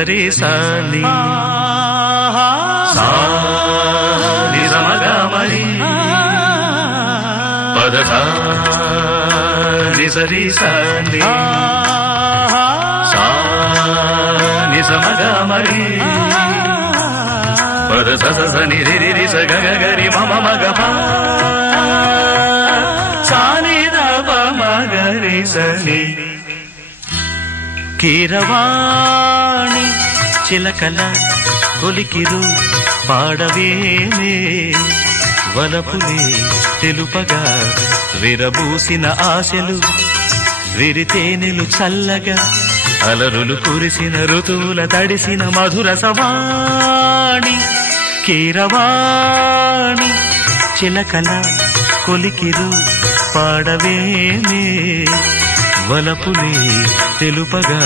నిజరే సాని సా నిజమగా మరి పదస నిజరే సాని సా నిజమగా మరి పదస సని రి రి స గ గ రి మ మ గ ప సాని ద ప మ గ రి సని కీరవాణి చిలకల కొలికిరు పాడవేనే వలపులే తెలుపగా విరబూసిన ఆశలు విరితేనెలు చల్లగా అలరులు కురిసిన ఋతువుల తడిసిన మధుర సవాణి కీరవాణి చిలకల కొలికిరు పాడవేనే వలపులే తెలుపగా